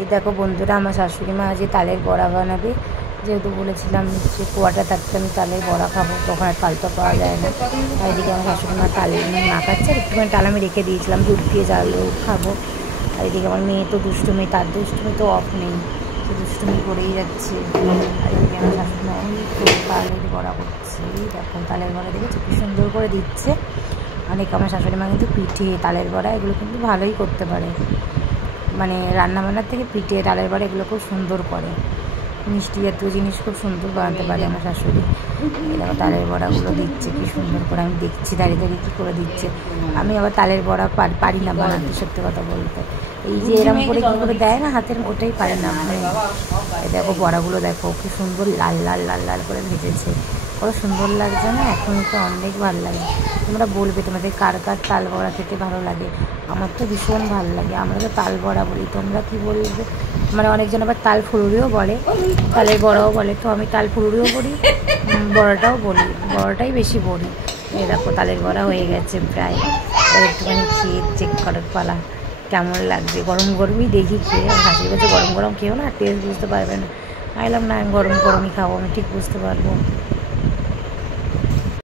এই দেখো বন্ধুরা, আমার শাশুড়ি মা আজ তালের বড়া বানাবে। যেহেতু বলেছিলাম যে কোয়াটা থাকতে আমি তালের বড়া খাবো, তখন আর তালটা পাওয়া যায় না। আর এদিকে আমার শাশুড়ি মা তাল মাখাচ্ছে, আর একটুখানি তাল আমি রেখে দিয়েছিলাম দুধ দিয়ে জ্বাললেও খাবো। আর এদিকে আমার মেয়ে তো দুষ্টুমি, তার দুষ্টুমি তো অফ নেই, সে দুষ্টুমি করেই যাচ্ছে। আর এদিকে আমার শাশুড়ি মা তালের বড়া করছে। এই দেখো তালের বড়া দেখেছি কি সুন্দর করে দিচ্ছে। অনেক আমার শাশুড়ি মা কিন্তু পিঠে, তালের বড়া এগুলো কিন্তু ভালোই করতে পারে, মানে রান্নাবান্নার থেকে পিঠে, তালের বড়া এগুলো খুব সুন্দর করে। মিষ্টি জাতীয় জিনিস খুব সুন্দর বানাতে পারে আমার শাশুড়ি। দেখো তালের বড়াগুলো দিচ্ছে কি সুন্দর করে, আমি দেখছি দাঁড়িয়ে দাঁড়িয়ে কী করে দিচ্ছে। আমি আবার তালের বড়া পারি না বানাতে, সত্যি কথা বলতে। এই যে এরকম করে কী করে দেয় না হাতের, ওটাই পারে না। এই দেখো বড়াগুলো দেখো কি সুন্দর লাল লাল লাল লাল করে ভেজেছে, কত সুন্দর লাগছে না। এখন তো অনেক ভালো লাগে। তোমরা বলবে তোমাদের কার কার তাল বড়া খেতে ভালো লাগে। আমার তো ভীষণ ভালো লাগে, আমরা তো তাল বড়া বলি, তোমরা কি বলবে? মানে অনেকজন আবার তাল ফুরুরিও বলে, তালের বড়াও বলে। তো আমি তাল ফুরুরিও বলি, বড়াটাও বলি, বড়াটাই বেশি বলি। এই দেখো তালের বড়া হয়ে গেছে প্রায়, একটুখানি খেয়ে চেক করার পালা কেমন লাগছে। গরম গরমই দেখি খেয়ে, হাসি বলছে গরম গরম খেয়েও না, টেস্ট বুঝতে পারবে না। আইলাম না, গরম গরমই খাবো, আমি ঠিক বুঝতে পারবো।